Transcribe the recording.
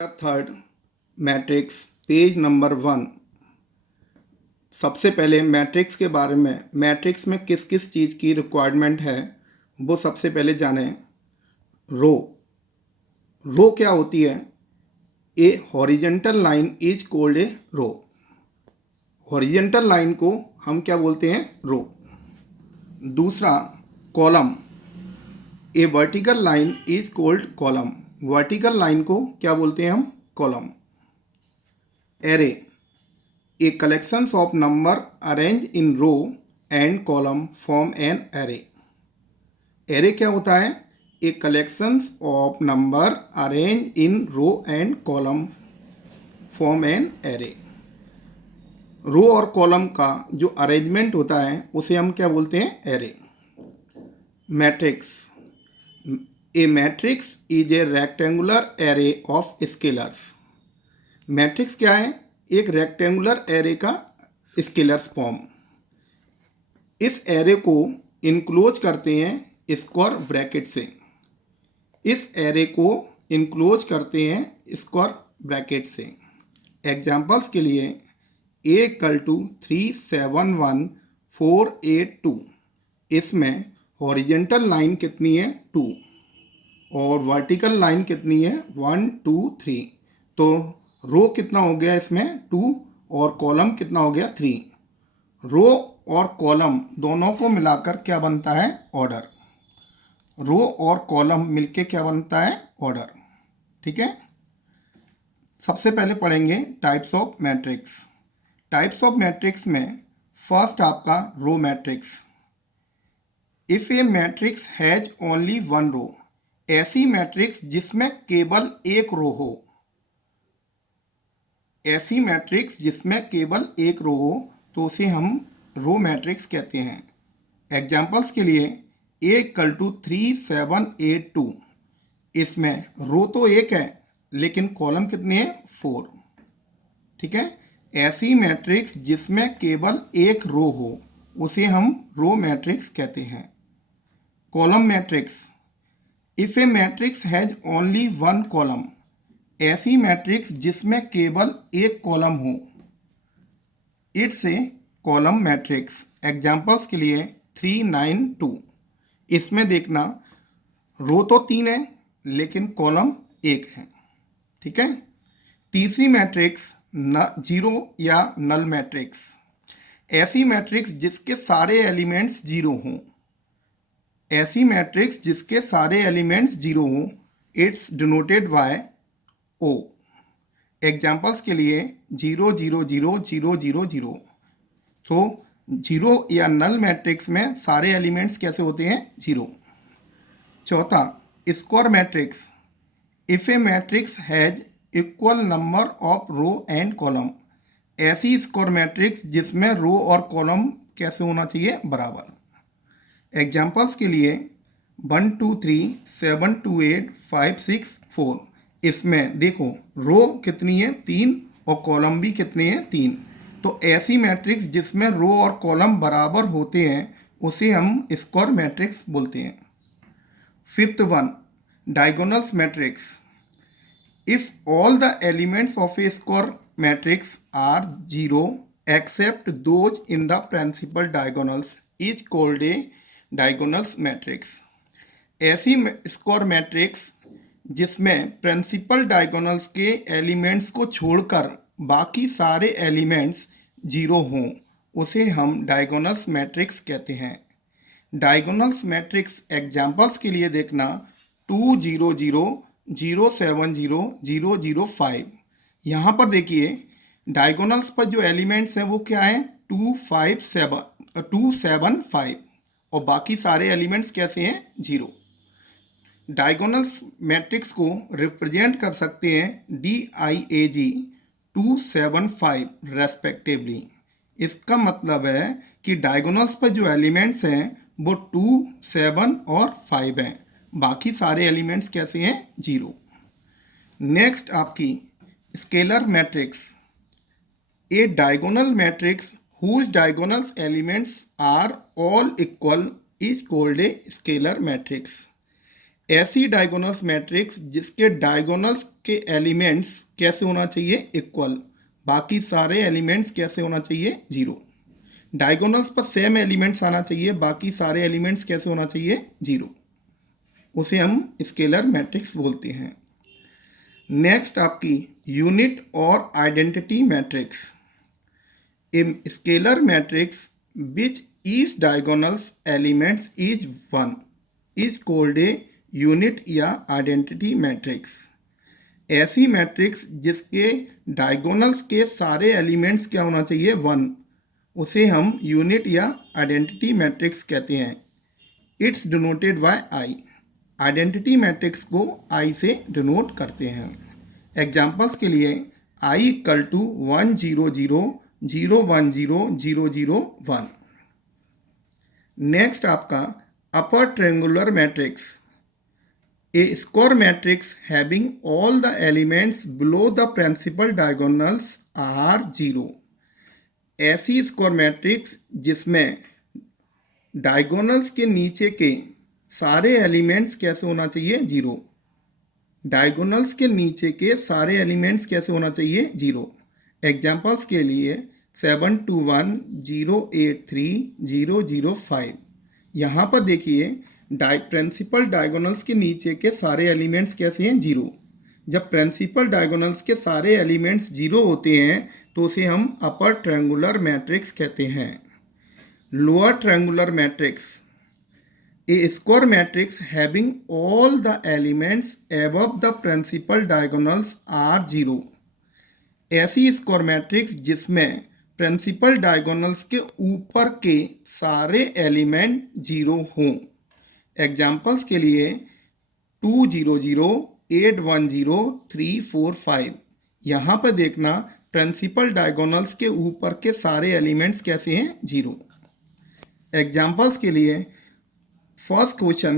Third matrix page number 1। सबसे पहले matrix के बारे में, मैट्रिक्स में किस किस चीज़ की रिक्वायरमेंट है वो सबसे पहले जाने। रो क्या होती है? A horizontal line is called a row. Horizontal line को हम क्या बोलते हैं? रो। दूसरा column, a vertical line is called column. Vertical line को क्या बोलते हैं हम? Column. Array, a collections of number arranged in row and column form an array। array क्या होता है? a collections of number arranged in row and column form an array। रो और column का जो अरेंजमेंट होता है उसे हम क्या बोलते हैं? Array. Matrix, A matrix is a rectangular array of scalars. Matrix क्या है? एक रेक्टेंगुलर एरे का स्केलर्स फॉर्म। इस एरे को इनक्लोज करते हैं स्क्वायर ब्रैकेट से। इस एरे को इनक्लोज करते हैं स्क्वायर ब्रैकेट से। एग्जांपल्स के लिए a इक्वल टू 371482। इसमें हॉरिजेंटल लाइन कितनी है? 2 और वर्टिकल लाइन कितनी है? 1 2 3। तो रो कितना हो गया इसमें? 2 और कॉलम कितना हो गया? 3। रो और कॉलम दोनों को मिलाकर क्या बनता है? ऑर्डर। रो और कॉलम मिलके क्या बनता है? ऑर्डर। ठीक है। सबसे पहले पढ़ेंगे types of matrix. Types of matrix में फर्स्ट आपका row matrix. If a matrix has only one row, ऐसी मैट्रिक्स जिसमें केवल एक रो हो। ऐसी मैट्रिक्स जिसमें केवल एक रो हो तो उसे हम रो मैट्रिक्स कहते हैं। एग्जाम्पल्स के लिए a इक्वल टू 3782। इसमें रो तो एक है लेकिन कॉलम कितने हैं? 4। ठीक है। ऐसी मैट्रिक्स जिसमें केवल एक रो हो उसे हम रो मैट्रिक्स कहते हैं। Column matrix, if a matrix has only one column, ऐसी मैट्रिक्स जिसमें केवल एक कॉलम हो, it's a column matrix. Examples के लिए 392। इसमें देखना रो तो 3 है लेकिन कॉलम 1 है। ठीक है। तीसरी मैट्रिक्स जीरो या नल मैट्रिक्स, ऐसी मैट्रिक्स जिसके सारे एलिमेंट्स जीरो हों। ऐसी मैट्रिक्स जिसके सारे एलिमेंट्स जीरो हों, it's denoted by O. Examples के लिए 0 0 0 0 0 0। तो जीरो या नल मैट्रिक्स में सारे एलिमेंट्स कैसे होते हैं? जीरो। चौथा square matrix, if a matrix has equal number of row and column, ऐसी स्क्वायर मैट्रिक्स जिसमें रो और कॉलम कैसे होना चाहिए? बराबर। एग्जाम्पल्स के लिए 1 2 3 7 2 8 5 6 4। इसमें देखो रो कितनी है? 3 और कॉलम भी कितने हैं? 3। तो ऐसी मैट्रिक्स जिसमें रो और कॉलम बराबर होते हैं उसे हम स्क्वायर मैट्रिक्स बोलते हैं। Fifth one diagonals matrix, if all the elements of a square matrix are zero except those in the principal diagonals is called a diagonals matrix. ऐसी स्क्वायर मैट्रिक्स जिसमें प्रिंसिपल डायगोनल्स के elements को छोड़कर बाकी सारे elements zero हों उसे हम डायगोनल्स मैट्रिक्स कहते हैं। डायगोनल्स मैट्रिक्स एग्जाम्पल्स के लिए देखना 2 0 0 0 7 0 0 0 5। यहाँ पर देखिए डायगोनल्स पर जो एलिमेंट्स हैं वो क्या हैं? 2 5 7 2 7 5 और बाकी सारे एलिमेंट्स कैसे हैं? जीरो। डायगोनल्स मैट्रिक्स को रिप्रेजेंट कर सकते हैं DIAG 2 7 5 रेस्पेक्टिवली। इसका मतलब है कि डायगोनल्स पर जो एलिमेंट्स हैं वो 2 7 और 5 हैं, बाकी सारे एलिमेंट्स कैसे हैं? जीरो। नेक्स्ट आपकी scalar matrix, a diagonal matrix whose diagonals elements are all equal is called a scalar matrix. ऐसी डायगोनल्स मैट्रिक्स जिसके डायगोनल्स के एलिमेंट्स कैसे होना चाहिए इक्वल, बाकी सारे एलिमेंट्स कैसे होना चाहिए जीरो। डायगोनल्स पर सेम एलिमेंट्स आना चाहिए, बाकी सारे एलिमेंट्स कैसे होना चाहिए जीरो। उसे हम स्केलर मैट्रिक्स बोलते हैं। नेक्स्ट आपकी यूनिट और identity matrix. In scalar matrix which each diagonals elements is one is called a unit या आइडेंटिटी मैट्रिक्स। ऐसी मैट्रिक्स जिसके डायगोनल्स के सारे एलिमेंट्स क्या होना चाहिए वन, उसे हम यूनिट या आइडेंटिटी मैट्रिक्स कहते हैं। It's denoted bye I. Identity matrix को आई से डिनोट करते हैं। एग्जाम्पल्स के लिए आई इक्वल टू 1 0 0 0 1 0 0 0 1। नेक्स्ट आपका upper triangular matrix. A square matrix having all the elements below the principal diagonals are zero. ऐसी स्क्वायर मैट्रिक्स जिसमें डायगोनल्स के नीचे के सारे एलिमेंट्स कैसे होना चाहिए जीरो। डायगोनल्स के नीचे के सारे एलिमेंट्स कैसे होना चाहिए जीरो। एग्जाम्पल्स के लिए 7 2 1 0 8 3 0 0 5। यहाँ पर देखिए प्रिंसिपल डायगोनल्स के नीचे के सारे एलिमेंट्स कैसे हैं जीरो। जब प्रिंसिपल डायगोनल्स के सारे एलिमेंट्स जीरो होते हैं तो उसे हम अपर ट्रायंगुलर मैट्रिक्स कहते हैं। Lower triangular matrix. A square matrix having all the elements above the principal diagonals are zero. ऐसी स्क्वायर मैट्रिक्स जिसमें प्रिंसिपल डायगोनल्स के ऊपर के सारे एलिमेंट जीरो हों। एग्जाम्पल्स के लिए 2 0 0 8 1 0 3 4 5। यहाँ पर देखना प्रिंसिपल डायगोनल्स के ऊपर के सारे एलिमेंट्स कैसे हैं जीरो। एग्जाम्पल्स के लिए फर्स्ट क्वेश्चन